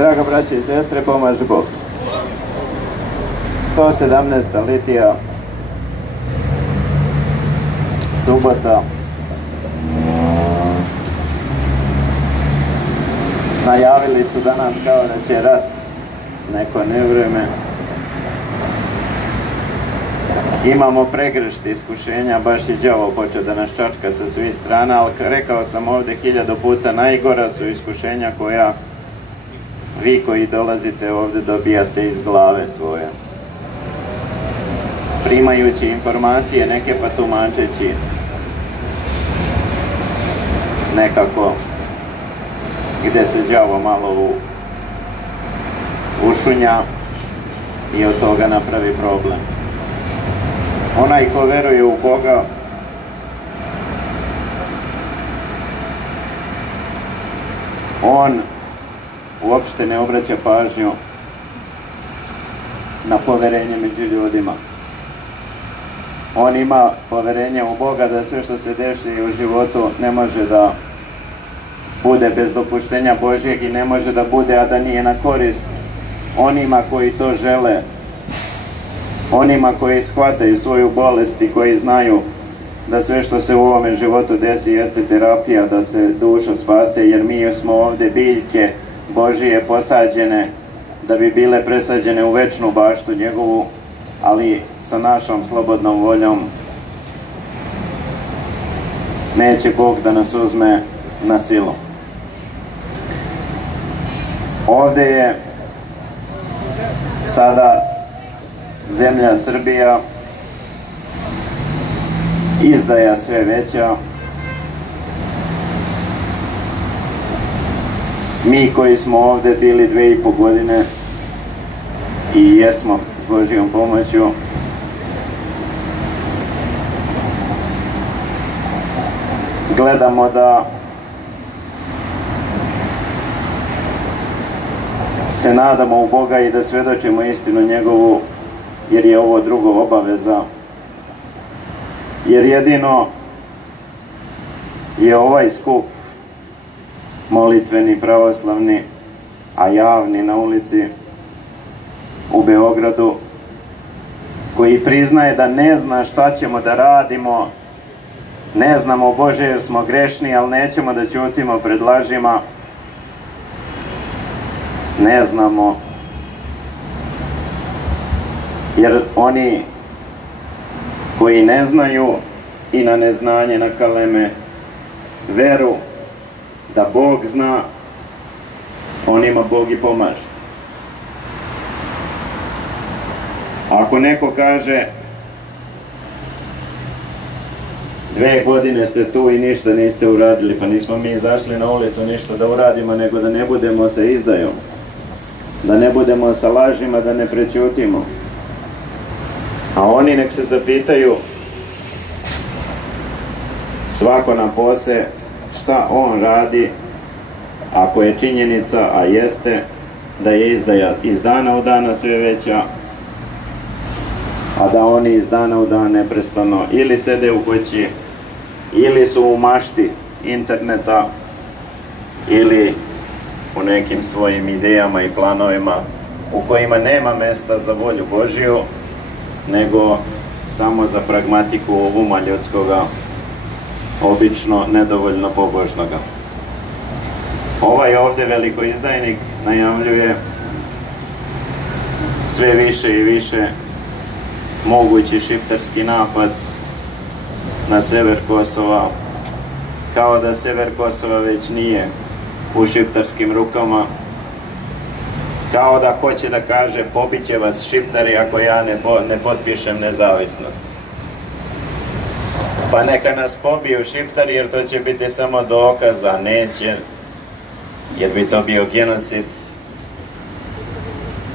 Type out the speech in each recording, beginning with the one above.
Draga braće i sestre, pomaže Bog. 117. litija, subota. Najavili su danas kao da će rat, neko nevreme. Imamo pregršt iskušenja, baš je đavo počeo da nas čačka sa svih strana, ali rekao sam ovdje 1000 puta, najgora su iskušenja koja vi koji dolazite ovdje dobijate iz glave svoje. Primajući informacije, neke pa tumačeći nekako gdje se đavo malo ušunja i od toga napravi problem. Onaj ko veruje u Boga, on uopšte ne obraća pažnju na poverenje među ljudima. On ima poverenje u Boga da sve što se dešava u životu ne može da bude bez dopuštenja Božjeg i ne može da bude, a da nije na korist onima koji to žele, onima koji shvataju svoju bolest i koji znaju da sve što se u ovome životu desi jeste terapija, da se duša spase, jer mi smo ovdje biljke Božije posađene da bi bile presađene u večnu baštu njegovu, ali sa našom slobodnom voljom neće Bog da nas uzme na silu. Ovdje je sada zemlja Srbija, izdaja sve veća. Mi koji smo ovdje bili 2,5 godine i jesmo s Božjom pomoću, gledamo da se nadamo u Boga i da svedočimo istinu njegovu, jer je ovo drugo obaveza. Jer jedino je ovaj skup molitveni, pravoslavni, a javni na ulici u Beogradu, koji priznaje da ne zna šta ćemo da radimo, ne znamo Bože jer smo grešni, ali nećemo da ćutimo pred lažima, ne znamo, jer oni koji ne znaju i na neznanje nakaleme veru da Bog zna, onima Bog i pomaže. Ako neko kaže 2 godine ste tu i ništa niste uradili, pa nismo mi izašli na ulicu ništa da uradimo, nego da ne budemo sa izdajom, da ne budemo sa lažima, da ne prećutimo. A oni nek se zapitaju svako na pose šta on radi ako je činjenica, a jeste, da je izdaja iz dana u dana sve veća, a da oni iz dana u dan neprestano ili sede u kući, ili su u mašti interneta, ili u nekim svojim idejama i planovima u kojima nema mesta za volju Božiju, nego samo za pragmatiku uma ljudskoga, obično nedovoljno pobožnoga. Ovaj ovdje velikoizdajnik najavljuje sve više i više mogući šiptarski napad na sever Kosova, kao da sever Kosova već nije u šiptarskim rukama, kao da hoće da kaže pobiće vas Šiptari ako ja ne potpišem nezavisnost. Pa neka nas pobiju Šiptari, jer to će biti samo dokaz, a neće, jer bi to bio genocid,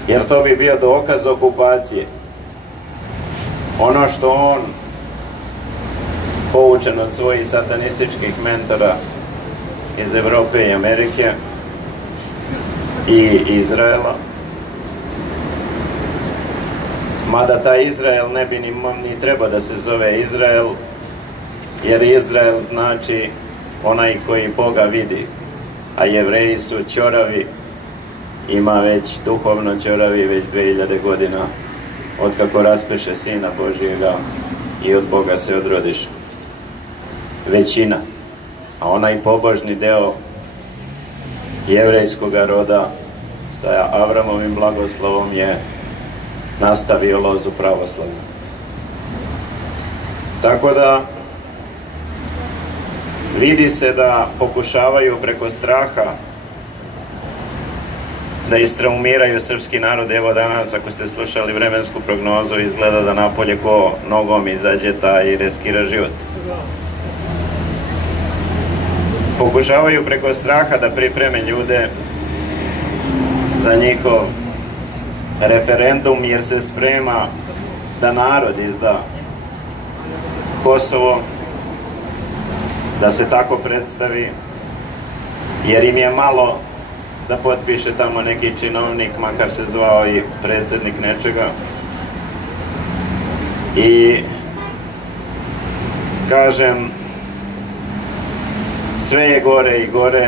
jer to bi bio dokaz okupacije. Ono što on, poučen od svojih satanističkih mentora iz Evrope i Amerike i Izraela, mada taj Izrael ne bi ni trebao da se zove Izrael, jer Izrael znači onaj koji Boga vidi, a Jevreji su ćoravi ima već duhovno ćoravi već 2000 godina od kako raspeše Sina Božijega i od Boga se odrodiš. Većina, a onaj pobožni deo jevrejskog roda sa Avramovim blagoslovom je nastavio lozu pravoslavlja. Tako da vidi se da pokušavaju preko straha da istraumiraju srpski narod. Evo danas, ako ste slušali vremensku prognozu, izgleda da napolje ko nogom izađe taj i riskira život. Pokušavaju preko straha da pripreme ljude za njihov referendum, jer se sprema da narod izda Kosovo, da se tako predstavi, jer im je malo da potpiše tamo neki činovnik, makar se zvao i predsjednik nečega. I kažem, sve je gore i gore,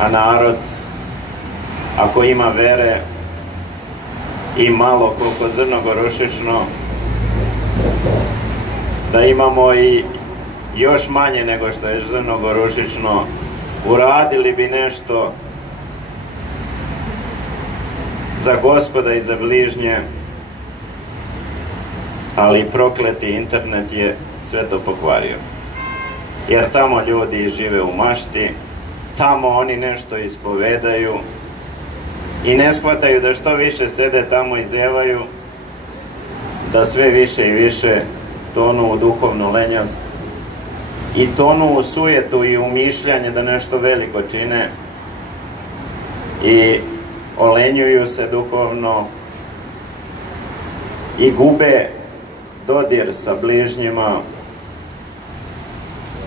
a narod, ako ima vere i malo koliko zrno gorošično, da imamo i još manje nego što je zrno gorošično, uradili bi nešto za Gospoda i za bližnje, ali prokleti internet je sve to pokvario. Jer tamo ljudi žive u mašti, tamo oni nešto ispovedaju i ne shvataju da što više sede tamo i zevaju, da sve više i više tonu u duhovnu lenjost i tonu u sujetu i umišljanje da nešto veliko čine i olenjuju se duhovno i gube dodir sa bližnjima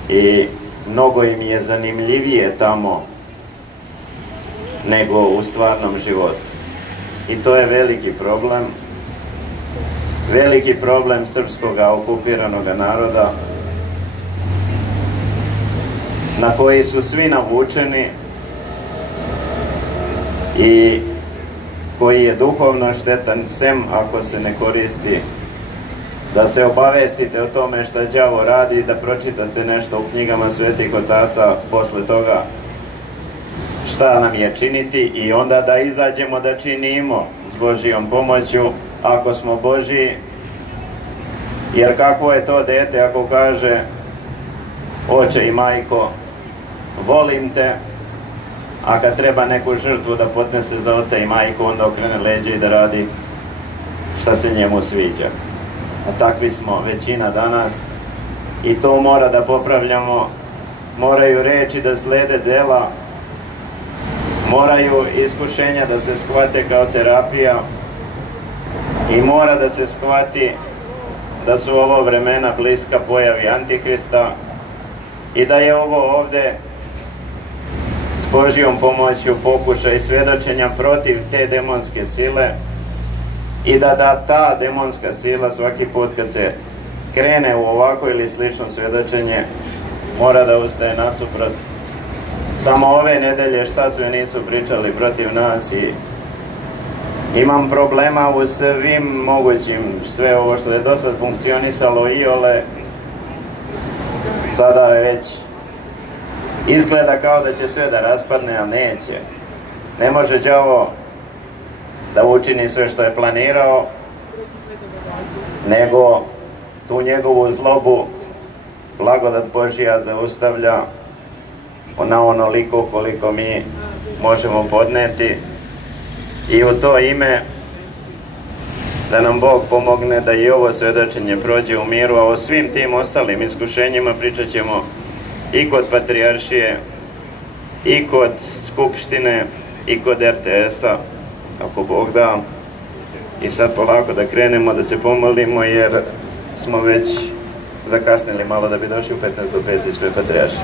i mnogo im je zanimljivije tamo nego u stvarnom životu. I to je veliki problem srpskog okupiranog naroda, na koji su svi navučeni i koji je duhovno štetan, sem ako se ne koristi da se obavestite o tome šta đavo radi, da pročitate nešto u knjigama svetih otaca posle toga šta nam je činiti i onda da izađemo da činimo s Božijom pomoću ako smo Božiji. Jer kakvo je to dete ako kaže: oče i majko, volim te, a kad treba neku žrtvu da podnese za oca i majku, onda okrene leđe i da radi šta se njemu sviđa. A takvi smo većina danas i to mora da popravljamo. Moraju reči da slede dela, moraju iskušenja da se shvate kao terapija i mora da se shvati da su ovo vremena bliska pojavi Antihrista i da je ovo ovde s Božijom pomoću pokušaj svedočenja protiv te demonske sile i da ta demonska sila svaki put kad se krene u ovako ili slično svedočenje mora da ustaje nasuprot. Samo ove nedelje šta sve nisu pričali protiv nas i imam problema u svim mogućim, sve ovo što je do sad funkcionisalo iole, sada je već izgleda kao da će sve da raspadne, a neće. Ne može đavo da učini sve što je planirao, nego tu njegovu zlobu blagodat Božija zaustavlja na onoliko koliko mi možemo podneti i u to ime da nam Bog pomogne da i ovo svedočenje prođe u miru, a o svim tim ostalim iskušenjima pričat ćemo i kod Patrijaršije, i kod Skupštine, i kod RTS-a, ako Bog da. I sad polako da krenemo, da se pomolimo, jer smo već zakasnili malo da bi došli u 15 do 5 ispred Patrijaršije.